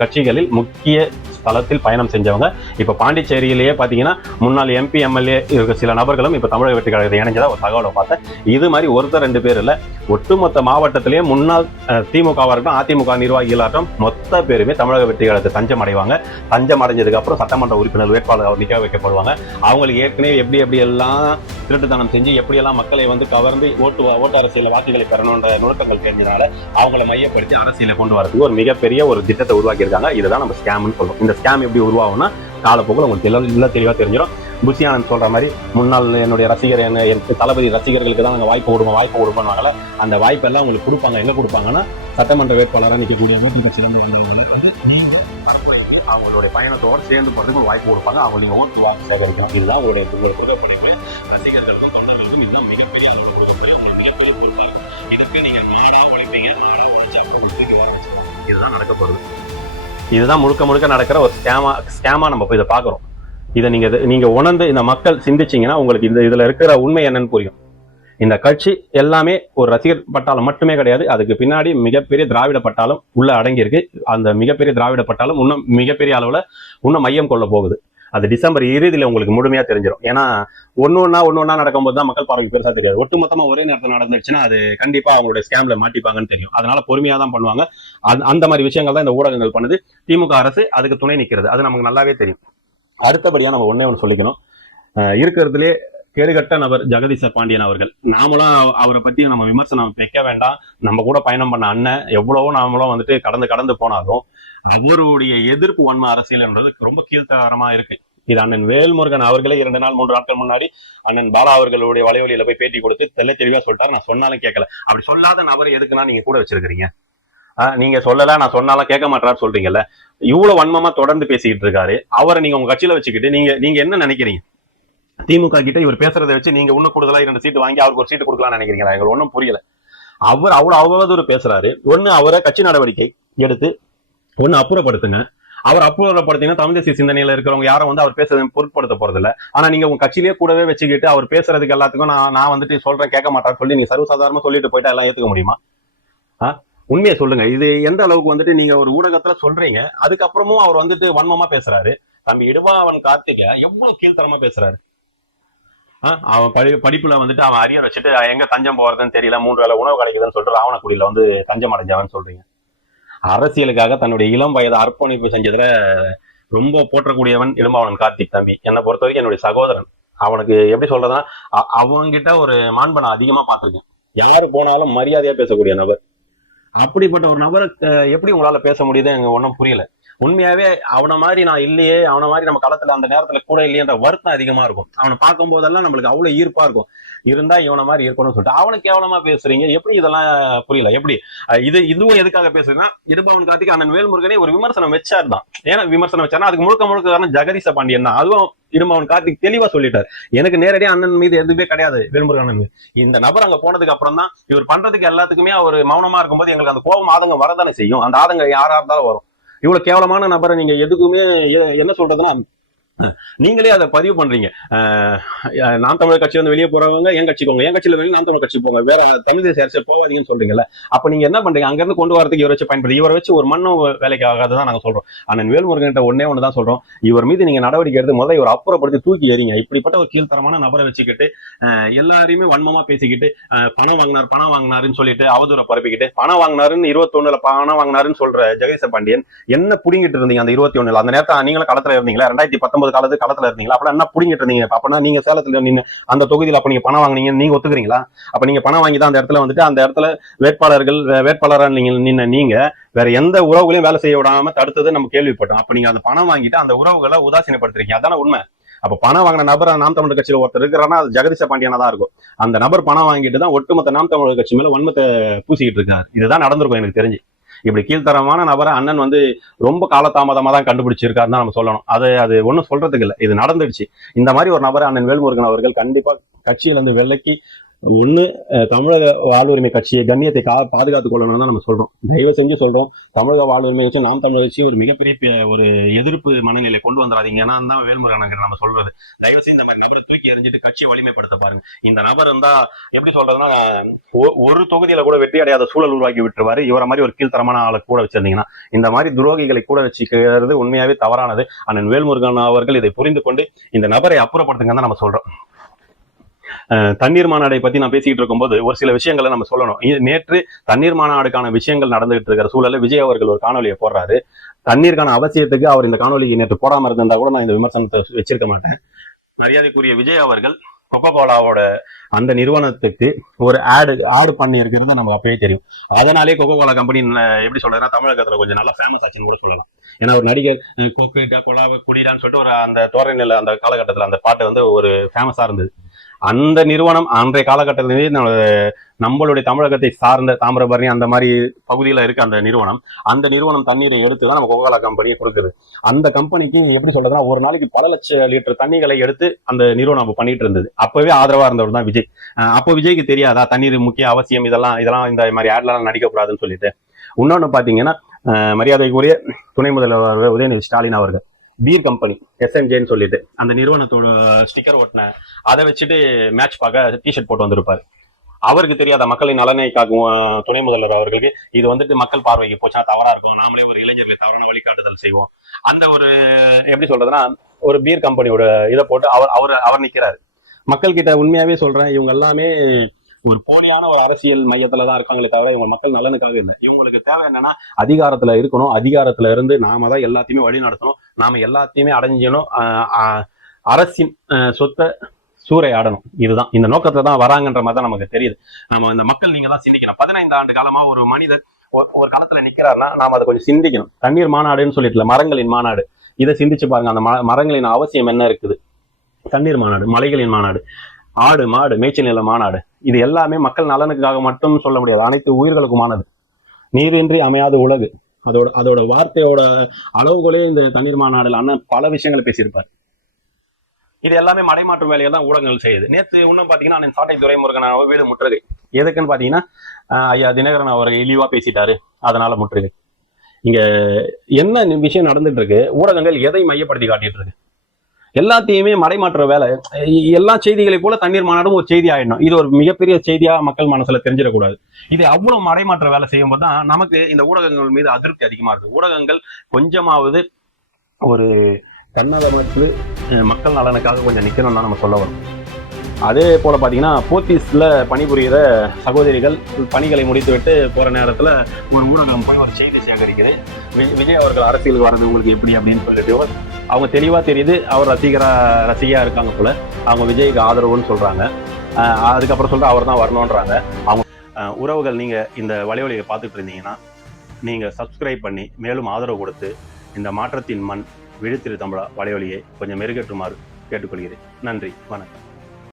கட்சிகளில் முக்கிய ஸ்தலத்தில் பயணம் செஞ்சவங்க. இப்ப பாண்டிச்சேரியிலேயே பாத்தீங்கன்னா முன்னாள் MP MLA இருக்க சில நபர்களும் இப்ப தமிழக வெற்றி கழகத்தை இணைஞ்சதா ஒரு தகவலை பார்த்தேன். இது மாதிரி ஒருத்தர் 2 பேர் இல்ல, ஒட்டுமொத்த மாவட்டத்திலேயே முன்னாள் திமுகவா இருக்கட்டும் அதிமுக நிர்வாகிகளாகட்டும் மொத்த பேருமே தமிழக வெற்றி கழகத்தை தஞ்சம் அடைவாங்க. தஞ்சம் அடைஞ்சதுக்கு அப்புறம் சட்டமன்ற உறுப்பினர் வேட்பாளர் நிக்க வைக்கப்படுவாங்க. அவங்களுக்கு ஏற்கனவே எப்படி எல்லாம் திருட்டுத்தனம் செஞ்சு எப்படியெல்லாம் மக்களை வந்து கவர்ந்து ஓட்டு அரசியல் வாக்குகளை பெறணுன்ற நுணுக்கங்கள் தெரிஞ்சதுனால அவங்களை மையப்படுத்தி அரசியலை கொண்டு வரதுக்கு ஒரு மிகப்பெரிய ஒரு திட்டத்தை உருவாக்கி இருக்காங்க. இதுதான் நம்ம ஸ்கேம்னு சொல்றோம். இந்த ஸ்கேம் எப்படி உருவாகும்னா காலப்போக்கில் உங்களுக்கு தெளிவா தெரிஞ்சிடும். புஷி ஆனந்த் சொல்ற மாதிரி முன்னாள் என்னுடைய ரசிகர் எனக்கு தளபதி ரசிகர்களுக்கு தான் நாங்கள் வாய்ப்பு கொடுப்போம்னால அந்த வாய்ப்பெல்லாம் உங்களுக்கு கொடுப்பாங்க. எங்க கொடுப்பாங்கன்னா சட்டமன்ற வேட்பாளராக நிற்கக்கூடிய மூத்த கட்சியிடம் அவங்களுடைய பயணத்தோடு சேர்ந்து போறதுக்கு ஒரு வாய்ப்பு கொடுப்பாங்க. அவங்க நீங்க ஓட்டு சேகரிக்கணும். இதுதான் உங்களுடைய கொடுக்கப்படுகிற ரசிகர்களுக்கும் தொண்டர்களுக்கும் இதுதான் மிகப்பெரிய அளவில் கொடுக்கக்கூடிய மிகப்பெரிய பொறுப்பாக. இதுக்கு நீங்க நாடா ஒழிப்பீங்க, நாடா ஒழிச்சு அப்போ வர வச்சு இதுதான் நடக்கப்படுது. இதுதான் முழுக்க நடக்கிற ஒரு ஸ்கேமா நம்ம போய் இதை பாக்குறோம். இதை நீங்க உணர்ந்து இந்த மக்கள் சிந்திச்சீங்கன்னா உங்களுக்கு இதுல இருக்கிற உண்மை என்னன்னு புரியும். இந்த கட்சி எல்லாமே ஒரு ரசிகர் பட்டாளம் மட்டுமே கிடையாது. அதுக்கு பின்னாடி மிகப்பெரிய திராவிட பட்டாளம் உள்ள அடங்கி இருக்கு. அந்த மிகப்பெரிய திராவிட பட்டாளம் இன்னும் மிகப்பெரிய அளவுல இன்னும் மையம் கொள்ள போகுது. அது டிசம்பர் இறுதியில உங்களுக்கு முழுமையா தெரிஞ்சிடும். ஏன்னா ஒன்னொன்னா நடக்கும்போது தான் மக்கள் பார்வைக்கு பெருசா தெரியாது. ஒட்டுமொத்தமா ஒரே நேரத்தில் நடந்துச்சுன்னா அது கண்டிப்பா அவங்களுடைய ஸ்கேம்ல மாட்டிப்பாங்கன்னு தெரியும். அதனால பொறுமையா தான் பண்ணுவாங்க. அந்த மாதிரி விஷயங்கள் தான் இந்த ஊடகங்கள் பண்ணுது. திமுக அரசு அதுக்கு துணை நிற்கிறது. அது நமக்கு நல்லாவே தெரியும். அடுத்தபடியா நம்ம ஒண்ணு சொல்லிக்கணும். இருக்கிறதுலே கேடுகட்ட நபர் ஜெகதீச பாண்டியன் அவர்கள். நாமளும் அவரை பத்தி நம்ம விமர்சனம் வைக்க வேண்டாம். நம்ம கூட பயணம் பண்ண அண்ணன் எவ்வளவோ நாமளும் வந்துட்டு கடந்து போனாலும் அவருடைய எதிர்ப்பு வன்ம அரசியல்ன்றது ரொம்ப கீழ்த்தரமா இருக்கு. இது அண்ணன் வேல்முருகன் அவர்களே 2 நாள் 3 நாட்கள் முன்னாடி அண்ணன் பாலா அவர்களுடைய வலைவலியில போய் பேட்டி கொடுத்து தெளிவா சொல்லிட்டாரு. நான் சொன்னாலும் கேட்கல. அப்படி சொல்லாத நபர் எதுக்குன்னா நீங்க கூட வச்சிருக்கிறீங்க. நீங்க சொல்லல, நான் சொன்னாலும் கேட்க மாட்டாரு சொல்றீங்கல்ல. இவ்வளவு வன்மமா தொடர்ந்து பேசிக்கிட்டு இருக்காரு. அவரை நீங்க உங்க கட்சியில வச்சுக்கிட்டு நீங்க என்ன நினைக்கிறீங்க? திமுக கிட்ட இவர் பேசுறதை வச்சு நீங்க இன்னும் கூடுதலா 2 சீட்டு வாங்கி அவருக்கு ஒரு சீட்டு கொடுக்கலாம்னு நினைக்கிறீங்களா? எங்களுக்கு ஒன்றும் புரியல. அவர் அவ்வளவு பேசுறாரு. ஒண்ணு அவரை கட்சி நடவடிக்கை எடுத்து ஒண்ணு அப்புறப்படுத்துங்க. அவர் அப்புறப்படுத்தீங்கன்னா தமிழ் தேசிய சிந்தனையில இருக்கிறவங்க யாரும் வந்து அவர் பேசுறதை பொருட்படுத்த போறது இல்ல. ஆனா நீங்க உங்க கட்சியிலேயே கூடவே வச்சுக்கிட்டு அவர் பேசுறதுக்கு எல்லாத்துக்கும் நான் வந்துட்டு சொல்றேன் கேட்க மாட்டான்னு சொல்லி நீங்க சர்வசாதாரணமா சொல்லிட்டு போயிட்டா எல்லாம் ஏத்துக்க முடியுமா? உண்மையை சொல்லுங்க. இது எந்த அளவுக்கு வந்துட்டு நீங்க ஒரு ஊடகத்துல சொல்றீங்க, அதுக்கப்புறமும் அவர் வந்துட்டு வன்மமா பேசுறாரு. தம்பி இடுவாவன் கார்த்திக எவ்வளவு கீழ்த்தரமா பேசுறாரு. அவன் படிப்புல வந்துட்டு அவன் அரியர் வச்சுட்டு எங்க தஞ்சம் போறதுன்னு தெரியல, 3 வேளை உணவு கிடைக்குதுன்னு சொல்லிட்டு ராவணக்குடியில வந்து தஞ்சம் அடைஞ்சவன் சொல்றீங்க. அரசியலுக்காக தன்னுடைய இளம் வயதை அர்ப்பணிப்பு செஞ்சதுல ரொம்ப போற்றக்கூடியவன் இடும்பாவனன் கார்த்திக் தம்பி. என்னை பொறுத்த வரைக்கும் என்னுடைய சகோதரன். அவனுக்கு எப்படி சொல்றதுன்னா அவங்கிட்ட ஒரு மாண்பனை அதிகமா பார்த்திருக்கேன். யாரு போனாலும் மரியாதையா பேசக்கூடிய நபர். அப்படிப்பட்ட ஒரு நபரை எப்படி உங்களால பேச முடியுது எங்க ஒன்றும் புரியல. உண்மையாவே அவனை மாதிரி நான் இல்லையே, அவனை மாதிரி நம்ம களத்துல அந்த நேரத்துல கூட இல்லையன்ற வருத்தம் அதிகமா இருக்கும். அவனை பார்க்கும் போதெல்லாம் நம்மளுக்கு அவ்வளவு ஈர்ப்பா இருக்கும். இருந்தா இவனை மாதிரி இருக்கணும்னு சொல்லிட்டு அவனுக்கு கேவலமா பேசுறீங்க. எப்படி இதெல்லாம் புரியல. எப்படி இதுவும் எதுக்காக பேசுறீங்கன்னா இடும்பவன் கார்த்திக் அண்ணன் வேல்முருகனே ஒரு விமர்சனம் வச்சார் தான். ஏன்னா விமர்சனம் வச்சாருன்னா அதுக்கு முழுக்க காரணம் ஜெகதீச பாண்டியன் தான். அதுவும் இடும்பவன் கார்த்திக் தெளிவா சொல்லிட்டார். எனக்கு நேரடியா அண்ணன் மீது எதுவுமே கிடையாது, வேல்முருகன் மீது. இந்த நபர் அங்க போனதுக்கு அப்புறம் தான் இவர் பண்றதுக்கு எல்லாத்துக்குமே அவர் மௌனமா இருக்கும்போது எங்களுக்கு அந்த கோபம் ஆதங்கம் வரதானே செய்யும். அந்த ஆதங்கம் யாரா இருந்தாலும் வரும். இவ்வளவு கேவலமான நபரை நீங்க எதுக்குமே என்ன சொல்றதுன்னா நீங்களே அதை பதிவு பண்றீங்க. நாம் தமிழர் கட்சி வந்து வெளியே போறவங்க என் கட்சிக்கு போங்க, என் கட்சியில வெளியே நாம் தமிழர் கட்சி போங்க, வேற தமிழ் தேசிய அரசியல் போவாதீங்கன்னு சொல்றீங்கல்ல. அப்ப நீங்க என்ன பண்றீங்க? அங்க இருந்து கொண்டு வரதுக்கு இவரை வச்சு பயன்படுத்தி இவரை வச்சு ஒரு மண்ணும் வேலைக்கு ஆகாதுதான் நாங்க சொல்றோம். அண்ணன் வேல்முருகன் ஒண்ணுதான் சொல்றோம். இவர் மீது நீங்க நடவடிக்கை எடுத்து முதல்ல இவர் அப்புறப்படுத்தி தூக்கி எறிங்க. இப்படிப்பட்ட ஒரு கீழ்த்தரமான நபரை வச்சுக்கிட்டு எல்லாரையுமே வன்மமா பேசிக்கிட்டு பணம் வாங்கினாருன்னு சொல்லிட்டு அவதூற பரப்பிக்கிட்டு பணம் வாங்கினாருன்னு 21ல பணம் வாங்கினாருன்னு சொல்ற ஜெகதீச பாண்டியன் என்ன புடிங்கிட்டு இருந்தீங்க அந்த 21ல? அந்த நேரத்தை நீங்களும் களத்துல இருந்தீங்களா? 2019 களத்துல இருந்தீங்களா? அப்ப என்ன புடிங்கிட்டு இருந்தீங்க? அப்பனா நீங்க சேலத்துல நின்று அந்த தொகுதியில் அப்ப நீங்க பணம் வாங்கினீங்க, நீங்க ஒத்துக்கிறீங்களா? அப்ப நீங்க பணம் வாங்கி தான் அந்த இடத்துல வந்துட்டு அந்த இடத்துல வேட்பாளராக நீங்க வேற எந்த உறவுகளையும் வேலை செய்ய விடாம தடுத்தது நம்ம கேள்விப்பட்டோம். அப்ப நீங்க அந்த பணம் வாங்கிட்டு அந்த உறவுகளை உதாசீனப்படுத்துறீங்க. அதான உண்மை. அப்ப பணம் வாங்கின நபர் நாம் தமிழர் கட்சியில ஒருத்தர் இருக்கிறான்னா அது ஜெகதீச பாண்டியனா தான் இருக்கும். அந்த நபர் பணம் வாங்கிட்டு தான் ஒட்டுமொத்த நாம் தமிழர் கட்சி மேல வன்மத்தை பூசிக்கிட்டு இருக்காரு. இதுதான் நடந்திருக்கும் எனக்கு தெரிஞ்சு. இப்படி கீழ்த்தரமான நபரை அண்ணன் வந்து ரொம்ப காலதாமதமா தான் கண்டுபிடிச்சிருக்காருன்னு தான் நம்ம சொல்லணும். அது ஒன்றும் சொல்றதுக்கு இல்லை, இது நடந்துடுச்சு. இந்த மாதிரி ஒரு நபரை அண்ணன் வேல்முருகன் அவர்கள் கண்டிப்பா கட்சியில இருந்து விலக்கி ஒண்ணு தமிழக வாழ்வுரிமை கட்சியை கண்ணியத்தை பாதுகாத்துக் கொள்ளணும்னு தான் நம்ம சொல்றோம். தயவு செஞ்சு சொல்றோம், தமிழக வாழ்வுரிமை கட்சி நாம் தமிழர் கட்சி ஒரு மிகப்பெரிய ஒரு எதிர்ப்பு மனநிலை கொண்டு வந்துடாதீங்க. ஏன்னா தான் வேல்முருகன் நம்ம சொல்றது. தயவு செஞ்சு இந்த மாதிரி நபரை தூக்கி எறிஞ்சிட்டு கட்சியை வலிமைப்படுத்த பாருங்க. இந்த நபர் இருந்தா எப்படி சொல்றதுன்னா, ஒரு தொகுதியில கூட வெற்றி அடையாத சூழல் உருவாக்கி விட்டுருவாரு. இவரை மாதிரி ஒரு கீழ்த்தரமான ஆளை கூட வச்சிருந்தீங்கன்னா, இந்த மாதிரி துரோகிகளை கூட வச்சுக்கிறது உண்மையாவே தவறானது. அண்ணன் வேல்முருகன் அவர்கள் இதை புரிந்து கொண்டு இந்த நபரை அப்புறப்படுத்துங்க தான் நம்ம சொல்றோம். தண்ணீர் மாநாடை பத்தி நான் பேசிக்கிட்டு இருக்கும்போது ஒரு சில விஷயங்களை நம்ம சொல்லணும். நேற்று தண்ணீர் மாநாடுக்கான விஷயங்கள் நடந்துகிட்டு இருக்கிற சூழல்ல விஜய் அவர்கள் ஒரு காணொலியை போடுறாரு. தண்ணீருக்கான அவசியத்துக்கு அவர் இந்த காணொலியை நேற்று போடாம இருந்தா கூட நான் இந்த விமர்சனத்தை வச்சிருக்க மாட்டேன். மரியாதைக்குரிய விஜய் அவர்கள் கொக்கோ கோலாவோட அந்த நிறுவனத்துக்கு ஒரு ஆடு பண்ணி இருக்கிறது நமக்கு அப்பவே தெரியும். அதனாலே கொக்கோ கோலா கம்பெனி எப்படி சொல்றதுன்னா தமிழகத்துல கொஞ்சம் நல்லா ஃபேமஸ் ஆச்சுன்னு கூட சொல்லலாம். ஏன்னா ஒரு நடிகர் கொக்கு கொலா குடிடான்னு சொல்லிட்டு ஒரு அந்த தோரணையில அந்த காலகட்டத்தில் அந்த பாட்டு வந்து ஒரு ஃபேமஸா இருந்தது. அந்த நிறுவனம் அன்றைய காலகட்டத்திலேயே நம்மளுடைய தமிழகத்தை சார்ந்த தாமிரபரணி அந்த மாதிரி பகுதியில் இருக்க அந்த நிறுவனம் தண்ணீரை எடுத்து தான் நம்ம கொக்கோகோலா கம்பெனியை கொடுக்குது. அந்த கம்பெனிக்கு எப்படி சொல்றதுன்னா ஒரு நாளைக்கு பல லட்சம் லிட்டர் தண்ணிகளை எடுத்து அந்த நிறுவனம் பண்ணிட்டு இருந்தது. அப்பவே ஆதரவா இருந்தவர் தான் விஜய். அப்போ விஜய்க்கு தெரியாதா தண்ணீர் முக்கிய அவசியம், இதெல்லாம் இந்த மாதிரி ஆட்லாம் நடிக்கக்கூடாதுன்னு சொல்லிட்டு. இன்னொன்னு பாத்தீங்கன்னா மரியாதைக்குரிய துணை முதல்வர் உதயநிதி ஸ்டாலின் அவர்கள் பீர் கம்பெனி SMJன்னு சொல்லிட்டு அந்த நிறுவனத்தோட ஸ்டிக்கர் ஒட்டின அதை வச்சுட்டு மேட்ச் பார்க்க டிஷர்ட் போட்டு வந்திருப்பாரு. அவருக்கு தெரியாத மக்களின் நலனை காக்கும் துணை முதல்வர் அவர்களுக்கு இது வந்துட்டு மக்கள் பார்வைக்கு போச்சா தவறா இருக்கும், நாமளே ஒரு இளைஞர்களை தவறான வழிகாட்டுதல் செய்வோம். அந்த ஒரு எப்படி சொல்றதுன்னா ஒரு பீர் கம்பெனியோட இதை போட்டு அவர் நிக்கிறாரு. மக்கள் கிட்ட உண்மையாவே சொல்றேன், இவங்க எல்லாமே ஒரு போலியான ஒரு அரசியல் மையத்துலதான் இருக்காங்களே தவிர இவங்க மக்கள் நலனுக்காக இல்லை. இவங்களுக்கு தேவை என்னன்னா அதிகாரத்துல இருக்கணும், அதிகாரத்துல இருந்து நாம தான் எல்லாத்தையுமே வழி நடத்தணும், நாம எல்லாத்தையுமே அடைஞ்சணும், அரசின் சொத்தை சூறையாடணும். இதுதான் இந்த நோக்கத்துல தான் வராங்கன்ற மாதிரி தான் நமக்கு தெரியுது. நம்ம இந்த மக்கள் நீங்க தான் சிந்திக்கணும். 15 ஆண்டு காலமா ஒரு மனிதர் ஒரு காலத்துல நிக்கிறாருன்னா நாம அதை கொஞ்சம் சிந்திக்கணும். தண்ணீர் மாநாடுன்னு சொல்லிட்டுல மரங்களின் மாநாடு, இதை சிந்திச்சு பாருங்க. அந்த மரங்களின் அவசியம் என்ன இருக்குது. தண்ணீர் மாநாடு, மலைகளின் மாநாடு, ஆடு மாடு மேய்ச்சல் நில மாநாடு, இது எல்லாமே மக்கள் நலனுக்காக மட்டும் சொல்ல முடியாது, அனைத்து உயிர்களுக்குமானது. நீரின்றி அமையாத உலகு, அதோட வார்த்தையோட அளவுகளே இந்த தண்ணீர் மாநாடுல அண்ணன் பல விஷயங்களை பேசியிருப்பார். இது எல்லாமே மடைமாற்று வேலையை தான் ஊடகங்கள் செய்யுது. நேற்று இன்னும் பாத்தீங்கன்னா அண்ணன் சாட்டை துரைமுருகன் வீடு முற்றுகை. எதுக்குன்னு பாத்தீங்கன்னா ஐயா தினகரன் அவர் இழிவா பேசிட்டாரு, அதனால முற்றுகை. இங்க என்ன விஷயம் நடந்துட்டு இருக்கு, ஊடகங்கள் எதை மையப்படுத்தி காட்டிட்டு இருக்கு, எல்லாத்தையுமே மடைமாற்ற வேலை. எல்லா செய்திகளை போல தண்ணீர் மாநாடும் ஒரு செய்தி ஆயிடணும், இது ஒரு மிகப்பெரிய செய்தியா மக்கள் மனசுல தெரிஞ்சிடக்கூடாது. இது அவ்வளவு மடைமாற்ற வேலை செய்யும் போது தான் நமக்கு இந்த ஊடகங்கள் மீது அதிருப்தி அதிகமா இருக்கு. ஊடகங்கள் கொஞ்சமாவது ஒரு தன்னலமற்று மக்கள் நலனுக்காக கொஞ்சம் நிக்கணும்னு தான் நம்ம சொல்ல வரோம். அதே போல பாத்தீங்கன்னா போத்தீஸ்ல பணிபுரிகிற சகோதரிகள் பணிகளை முடித்துவிட்டு போற நேரத்துல ஒரு ஊடகம் போய் ஒரு செய்தி சேகரிக்குது, விஜய் அவர்கள் அரசியலுக்கு வர்றது உங்களுக்கு எப்படி அப்படின்னு சொல்லிட்டு அவங்க தெளிவா தெரியுது, அவர் ரசிகையா இருக்காங்க போல, அவங்க விஜய்க்கு ஆதரவுன்னு சொல்றாங்க. அதுக்கப்புறம் சொல்லிட்டு அவர் தான் வரணுன்றாங்க. அவங்க உறவுகள் நீங்க இந்த வலைவலியை பார்த்துட்டு இருந்தீங்கன்னா நீங்க சப்ஸ்கிரைப் பண்ணி மேலும் ஆதரவு கொடுத்து இந்த மாற்றத்தின் மண் விழித்திரு தமிழா வலைவலியை கொஞ்சம் மெருகேற்றுமாறு கேட்டுக்கொள்கிறேன். நன்றி, வணக்கம்.